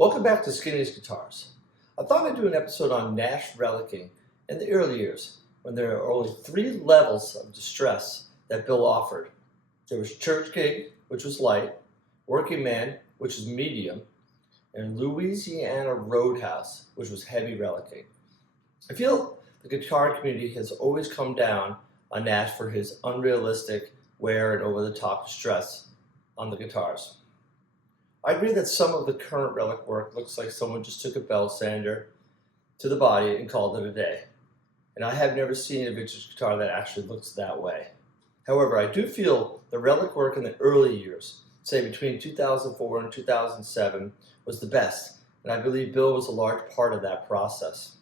Welcome back to Skinny's Guitars. I thought I'd do an episode on Nash Relic'ing in the early years when there were only three levels of distress that Bill offered. There was church gig, which was light, working man, which was medium, and Louisiana Roadhouse, which was heavy relicing. I feel the guitar community has always come down on Nash for his unrealistic wear and over-the-top distress on the guitars. I agree that some of the current relic work looks like someone just took a belt sander to the body and called it a day. And I have never seen a vintage guitar that actually looks that way. However, I do feel the relic work in the early years, say between 2004 and 2007, was the best, and I believe Bill was a large part of that process.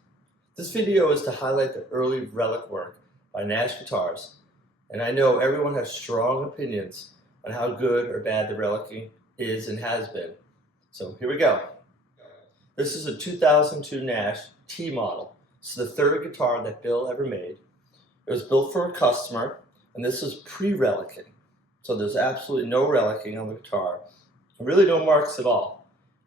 This video is to highlight the early relic work by Nash guitars, and I know everyone has strong opinions on how good or bad the relicing is and has been. So here we go. This is a 2002 Nash T model. It's the third guitar that Bill ever made. It was built for a customer, and this is pre-relicing. So there's absolutely no relicing on the guitar, and really no marks at all.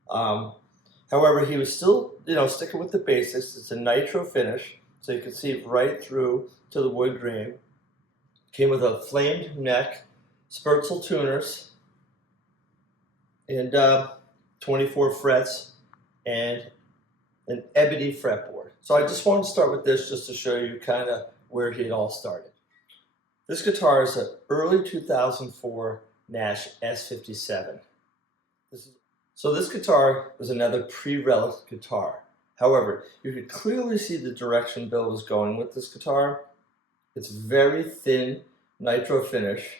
However, he was still, sticking with the basics. It's a nitro finish, so you can see right through to the wood grain. Came with a flamed neck, Spurzel tuners, and 24 frets, and an ebony fretboard. So I just wanted to start with this just to show you kind of where it all started. This guitar is an early 2004 Nash S57. So this guitar was another pre-relic guitar. However, you could clearly see the direction Bill was going with this guitar. It's very thin nitro finish.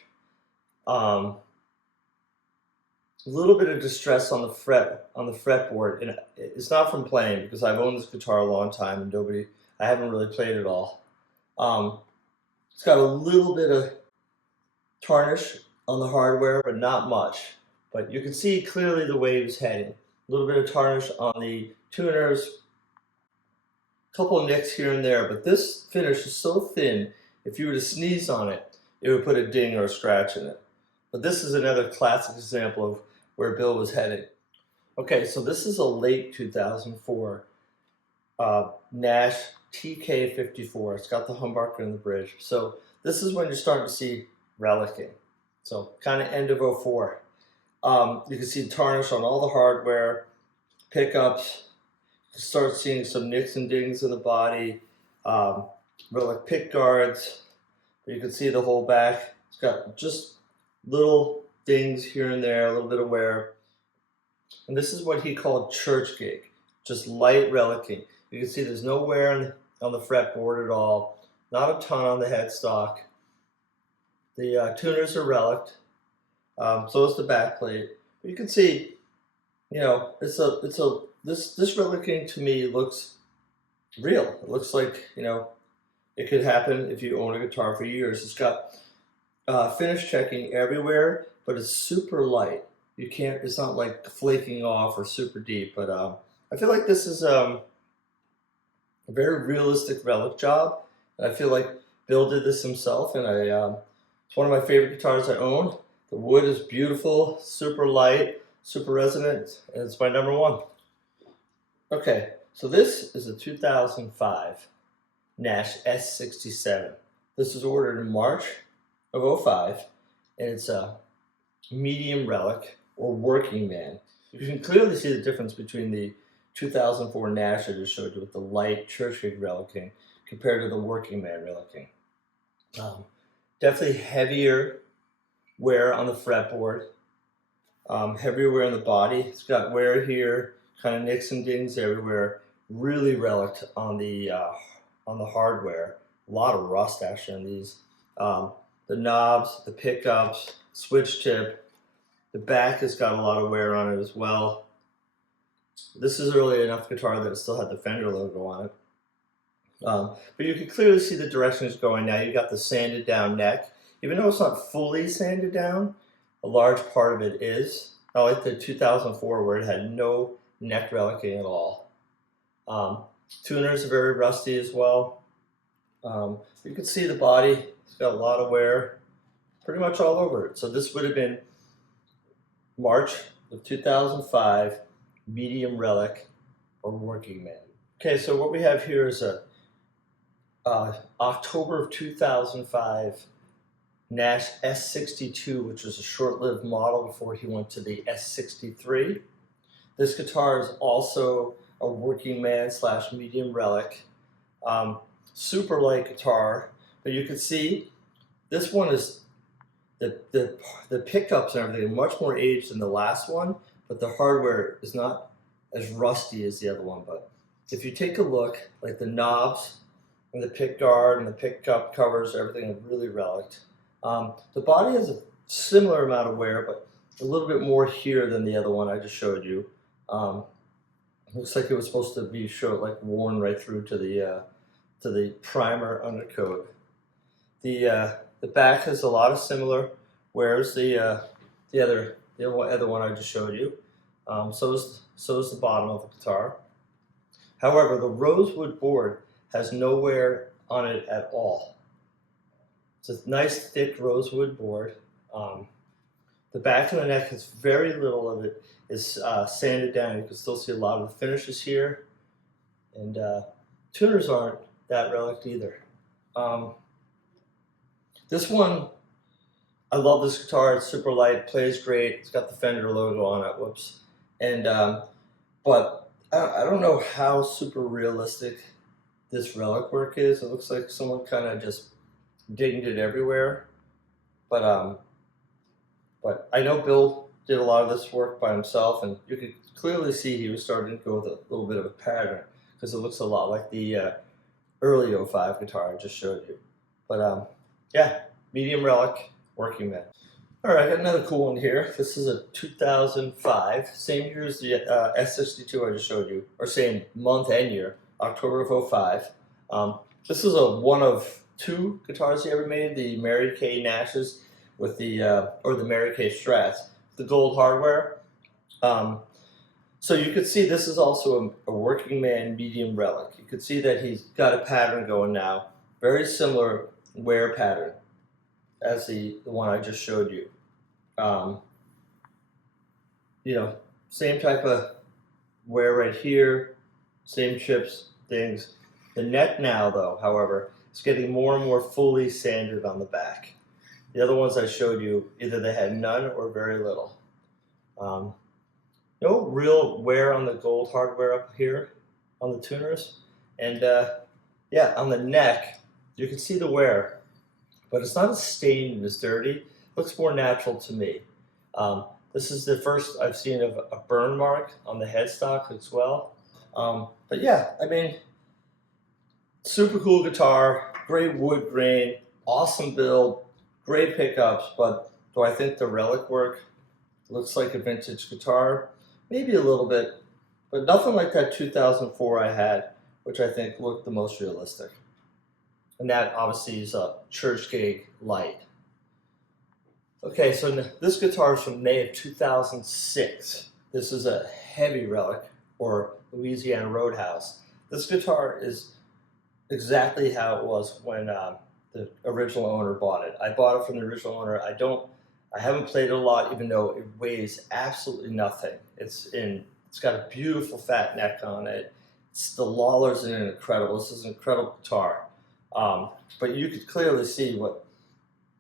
A little bit of distress on the fretboard, and it's not from playing because I've owned this guitar a long time and I haven't really played it all. It's got a little bit of tarnish on the hardware, but not much. But you can see clearly the way he was heading. A little bit of tarnish on the tuners, a couple of nicks here and there, but this finish is so thin, if you were to sneeze on it, it would put a ding or a scratch in it. But this is another classic example of where Bill was headed. Okay, so this is a late 2004 Nash TK54. It's got the humbucker and the bridge. So this is when you're starting to see relicing. So kind of end of 04. You can see tarnish on all the hardware, pickups. You start seeing some nicks and dings in the body, relic pick guards. You can see the whole back. It's got just little dings here and there, a little bit of wear. And this is what he called church gig, just light relicing. You can see there's no wear on the fretboard at all, not a ton on the headstock. The tuners are reliced, so is the backplate. You can see, this relicing to me looks real. It looks like, it could happen if you own a guitar for years. It's got finish checking everywhere, but it's super light. It's not like flaking off or super deep, but I feel like this is a very realistic relic job. And I feel like Bill did this himself, and it's one of my favorite guitars I own. The wood is beautiful, super light, super resonant, and it's my number one. Okay, so this is a 2005 Nash S67. This was ordered in March of 05, and it's a medium relic or working man. You can clearly see the difference between the 2004 Nash I just showed you with the light church gig relicing compared to the working man relicing. Definitely heavier wear on the fretboard, heavier wear on the body. It's got wear here, kind of nicks and dings everywhere. Really reliced on the hardware. A lot of rust actually on these. The knobs, the pickups, switch tip. The back has got a lot of wear on it as well. This is early enough guitar that it still had the Fender logo on it. But you can clearly see the direction it's going now. You got the sanded down neck. Even though it's not fully sanded down, a large part of it is. I like the 2004 where it had no neck relicing at all. Tuners are very rusty as well. You can see the body. It's got a lot of wear pretty much all over it. So this would have been March of 2005 medium relic, or working man. Okay, so what we have here is a October of 2005 Nash S62, which was a short-lived model before he went to the S63. This guitar is also a working man slash medium relic. Super light guitar, but you can see this one is the pickups and everything are much more aged than the last one, but the hardware is not as rusty as the other one. But if you take a look, like the knobs and the pick guard and the pickup covers, everything is really relic. The body has a similar amount of wear, but a little bit more here than the other one I just showed you. Looks like it was supposed to be worn right through to the primer undercoat. The back has a lot of similar wears. The other one I just showed you. So is the bottom of the guitar. However, the rosewood board has no wear on it at all. It's a nice thick rosewood board. The back and the neck has very little of it is sanded down. You can still see a lot of the finishes here, and tuners aren't that relic either. This one, I love this guitar. It's super light, plays great. It's got the Fender logo on it. Whoops. And but I don't know how super realistic this relic work is. It looks like someone kind of just dinged it everywhere. But I know Bill did a lot of this work by himself, and you could clearly see he was starting to go with a little bit of a pattern because it looks a lot like the early 05 guitar I just showed you. But yeah, medium relic, working man. All right, I got another cool one here. This is a 2005, same year as the S62 I just showed you, or same month and year, October of 05. This is a one of two guitars he ever made, the Mary Kay Nashes with the, or the Mary Kay Strats, the gold hardware. So you could see this is also a working man medium relic. You could see that he's got a pattern going now, very similar wear pattern as the one I just showed you. You know, same type of wear right here, same chips, things. The neck now, though, however, is getting more and more fully sanded on the back. The other ones I showed you, either they had none or very little. No real wear on the gold hardware up here on the tuners. And yeah, on the neck, you can see the wear, but it's not as stained and as dirty. Looks more natural to me. This is the first I've seen of a burn mark on the headstock as well. But yeah, I mean, super cool guitar, great wood grain, awesome build, great pickups, but do I think the relic work looks like a vintage guitar? Maybe a little bit, but nothing like that 2004 I had, which I think looked the most realistic. And that obviously is a church gig light. Okay, so this guitar is from May of 2006. This is a heavy relic, or Louisiana Roadhouse. This guitar is exactly how it was when the original owner bought it. I bought it from the original owner. I haven't played it a lot, even though it weighs absolutely nothing. It's got a beautiful fat neck on it. The Lawlers are incredible. This is an incredible guitar. But you could clearly see what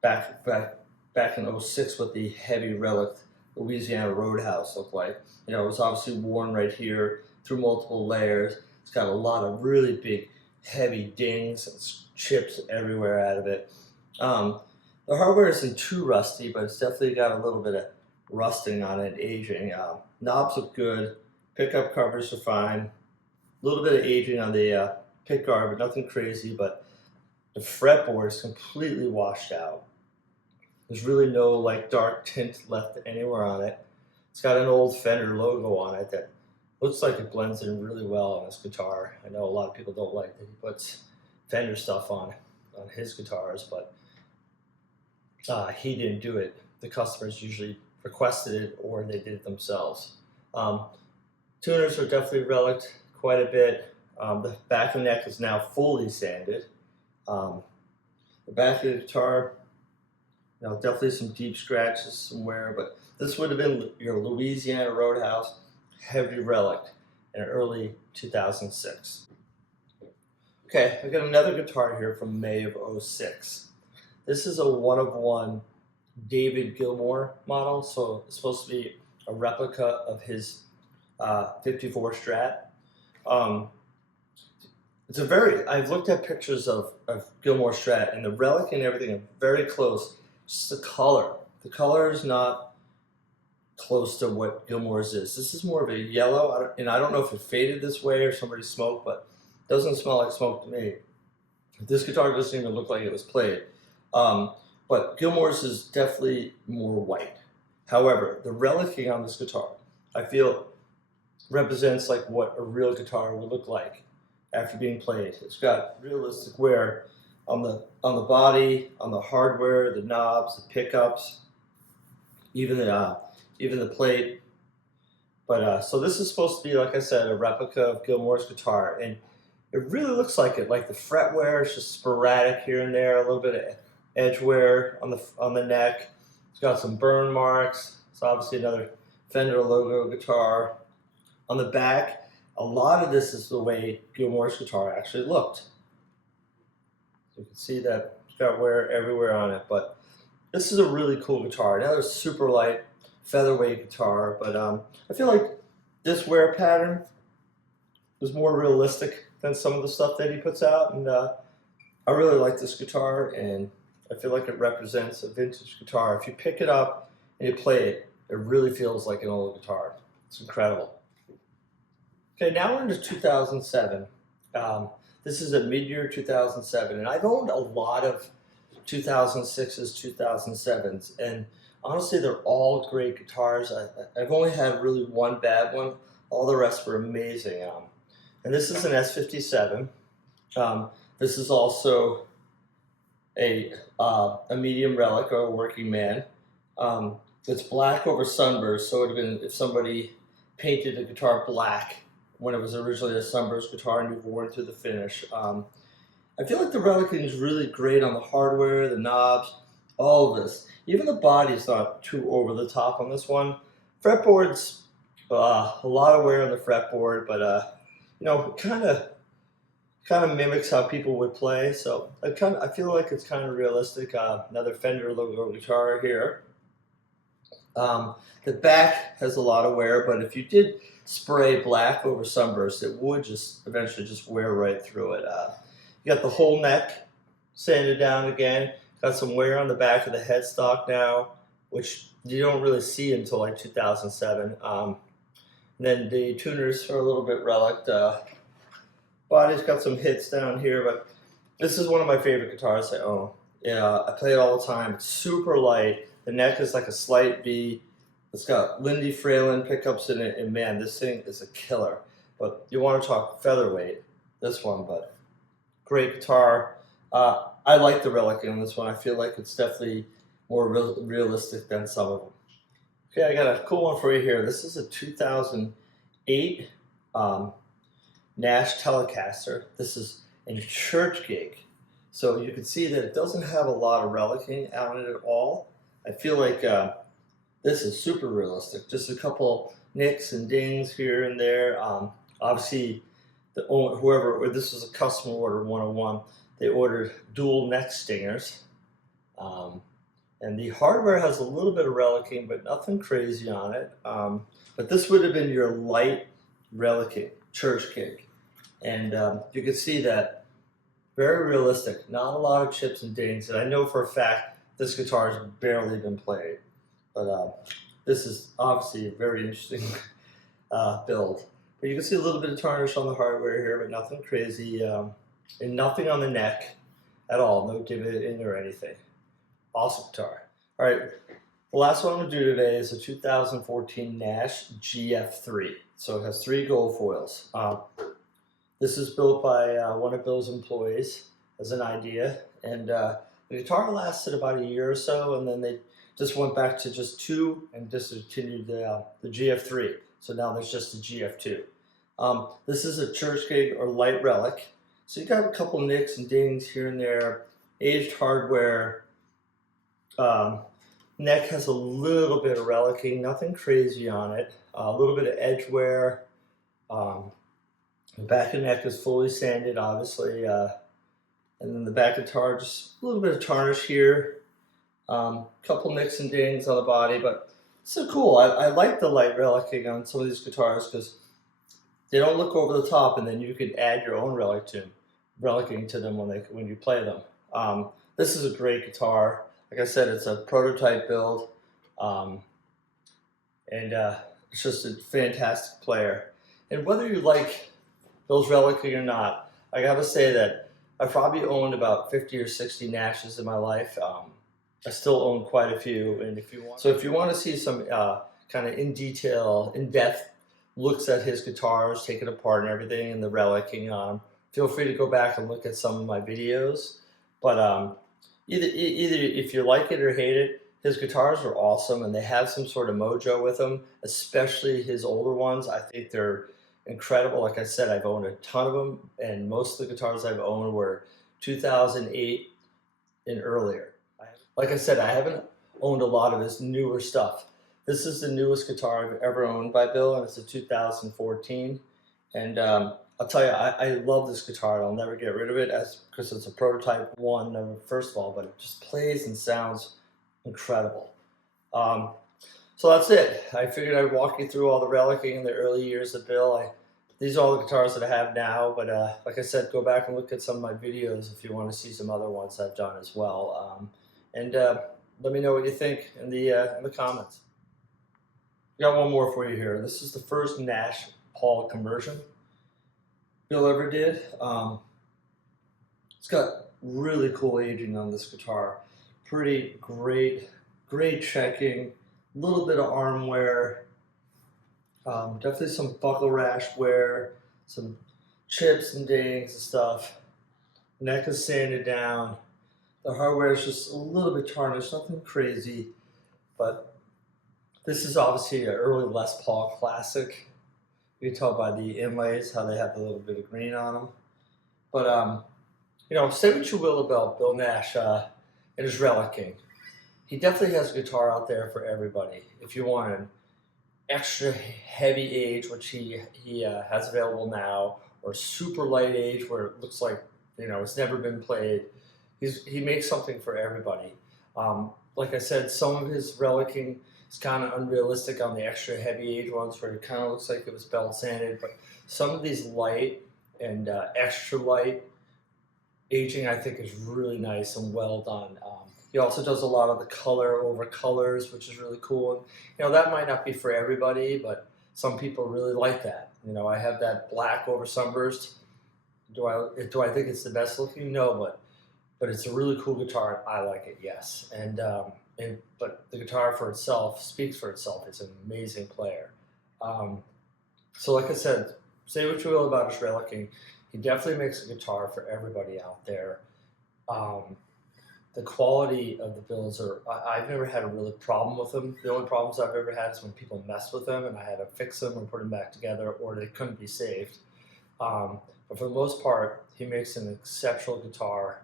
back in 06 what the heavy relic Louisiana Roadhouse looked like. You know, it was obviously worn right here through multiple layers. It's got a lot of really big, heavy dings and chips everywhere out of it. The hardware isn't too rusty, but it's definitely got a little bit of rusting on it, aging. Knobs look good. Pickup covers are fine. A little bit of aging on the pick guard, but nothing crazy. But the fretboard is completely washed out. There's really no like dark tint left anywhere on it. It's got an old Fender logo on it that looks like it blends in really well on this guitar. I know a lot of people don't like that he puts Fender stuff on his guitars, but he didn't do it. The customers usually requested it or they did it themselves. Tuners are definitely reliced quite a bit. The back of the neck is now fully sanded. The back of the guitar, you know, definitely some deep scratches somewhere, but this would have been your Louisiana Roadhouse. heavy Relic in early 2006. Okay, I got another guitar here from May of 06. This is a one-of-one David Gilmour model, so it's supposed to be a replica of his 54 Strat. It's a very, I've looked at pictures of Gilmour Strat, and the Relic and everything are very close. Just the color. The color is not close to what Gilmour's is. This is more of a yellow, and I don't know if it faded this way or somebody smoked, but it doesn't smell like smoke to me. This guitar doesn't even look like it was played. But Gilmour's is definitely more white. However, the Relic'ing on this guitar, I feel, represents like what a real guitar would look like after being played. It's got realistic wear on the body, on the hardware, the knobs, the pickups, even the plate. But so this is supposed to be, like I said, a replica of Gilmour's guitar, and it really looks like it. Like the fretwear is just sporadic here and there, a little bit of edge wear on the neck. It's got some burn marks. It's obviously another Fender logo guitar. On the back, a lot of this is the way Gilmour's guitar actually looked. You can see that it's got wear everywhere on it, but this is a really cool guitar. Another super light featherweight guitar, but I feel like this wear pattern is more realistic than some of the stuff that he puts out, and I really like this guitar, and I feel like it represents a vintage guitar. If you pick it up and you play it, it really feels like an old guitar. It's incredible. Okay, now we're into 2007. This is a mid-year 2007, and I've owned a lot of 2006s, 2007s, and honestly, they're all great guitars. I've only had really one bad one. All the rest were amazing. And this is an S57. This is also a medium Relic or a working man. It's black over sunburst, so it would have been if somebody painted a guitar black when it was originally a sunburst guitar and you've worn through the finish. I feel like the Relic'ing is really great on the hardware, the knobs, all of this. Even the body's not too over the top on this one. Fretboard's a lot of wear on the fretboard, but you know, it kind of mimics how people would play. So I feel like it's kind of realistic. Another Fender logo guitar here. The back has a lot of wear, but if you did spray black over sunburst, it would just eventually just wear right through it. You got the whole neck sanded down again. Got some wear on the back of the headstock now, which you don't really see until like 2007. And then the tuners are a little bit Relic. Body's got some hits down here, but this is one of my favorite guitars I own. Yeah, I play it all the time. It's super light. The neck is like a slight V. It's got Lindy Fralin pickups in it, and man, this thing is a killer. But you want to talk featherweight, this one, but great guitar. I like the Relic in this one. I feel like it's definitely more realistic than some of them. Okay, I got a cool one for you here. This is a 2008 Nash Telecaster. This is a church gig. So you can see that it doesn't have a lot of Relic'ing on it at all. I feel like this is super realistic. Just a couple nicks and dings here and there. Obviously, this was a custom order 101. They ordered dual neck stingers. And the hardware has a little bit of Relic'ing, but nothing crazy on it. But this would have been your light Relic'ing church gig. And you can see that very realistic, not a lot of chips and dings. And I know for a fact this guitar has barely been played. But this is obviously a very interesting build. But you can see a little bit of tarnish on the hardware here, but nothing crazy. And nothing on the neck at all. No divot or anything. Awesome guitar. All right, the last one I'm going to do today is a 2014 Nash GF3. So it has 3 gold foils. This is built by one of Bill's employees as an idea. And the guitar lasted about a year or so, and then they just went back to just 2 and discontinued the GF3. So now there's just a GF2. This is a church gig or light Relic. So you got a couple nicks and dings here and there, aged hardware, Neck has a little bit of relicing, nothing crazy on it. A little bit of edge wear. The back of the neck is fully sanded, obviously. And then the back guitar, just a little bit of tarnish here. Couple nicks and dings on the body, but so cool. I like the light relicing on some of these guitars because they don't look over the top, and then you could add your own relicing to them when you play them. This is a great guitar. Like I said, it's a prototype build, and it's just a fantastic player. And whether you like those relicing or not, I gotta say that I've probably owned about 50 or 60 Nashes in my life. I still own quite a few, and if you want to see some kind of in-depth looks at his guitars, take it apart and everything, and the relicing on them, feel free to go back and look at some of my videos. But either if you like it or hate it, his guitars are awesome, and they have some sort of mojo with them, especially his older ones. I think they're incredible. Like I said, I've owned a ton of them, and most of the guitars I've owned were 2008 and earlier. Like I said, I haven't owned a lot of his newer stuff. This is the newest guitar I've ever owned by Bill, and it's a 2014. And I'll tell you, I love this guitar. I'll never get rid of it because it's a prototype one, first of all, but it just plays and sounds incredible. So that's it. I figured I'd walk you through all the relicing in the early years of Bill. These are all the guitars that I have now, but like I said, go back and look at some of my videos if you want to see some other ones I've done as well. And let me know what you think in the comments. Got one more for you here. This is the first Nash Paul conversion Bill ever did. It's got really cool aging on this guitar. Pretty great checking. A little bit of arm wear. Definitely some buckle rash wear. Some chips and dings and stuff. Neck is sanded down. The hardware is just a little bit tarnished, nothing crazy, but this is obviously an early Les Paul classic. You can tell by the inlays how they have a little bit of green on them. But, you know, say what you will about Bill Nash and his relicing. He definitely has a guitar out there for everybody. If you want an extra heavy age, which he has available now, or super light age where it looks like, you know, it's never been played, he makes something for everybody. Like I said, some of his relicing is kind of unrealistic on the extra heavy age ones where it kind of looks like it was belt sanded, but some of these light and extra light aging I think is really nice and well done. He also does a lot of the color over colors, which is really cool. And, you know, that might not be for everybody, but some people really like that. You know, I have that black over sunburst. Do I think it's the best looking? No, but it's a really cool guitar. I like it, yes. But the guitar for itself speaks for itself. It's an amazing player. So like I said, say what you will about his relicing. He definitely makes a guitar for everybody out there. The quality of the builds I've never had a really problem with them. The only problems I've ever had is when people mess with them and I had to fix them or put them back together, or they couldn't be saved. But for the most part, he makes an exceptional guitar.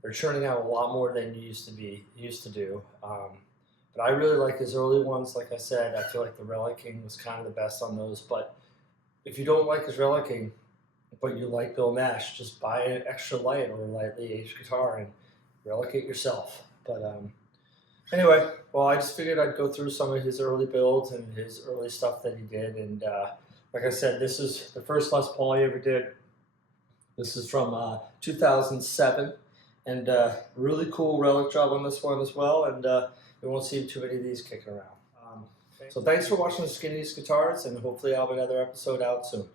They're churning out a lot more than he used to do. But I really like his early ones. Like I said, I feel like the Relic'ing was kind of the best on those. But if you don't like his Relic'ing, but you like Bill Nash, just buy an extra light or a lightly aged guitar and relic it yourself. But anyway, well, I just figured I'd go through some of his early builds and his early stuff that he did. And like I said, this is the first Les Paul he ever did. This is from 2007. And really cool relic job on this one as well, and we won't see too many of these kicking around. So thanks for watching the Skinny's Guitars, and hopefully I'll have another episode out soon.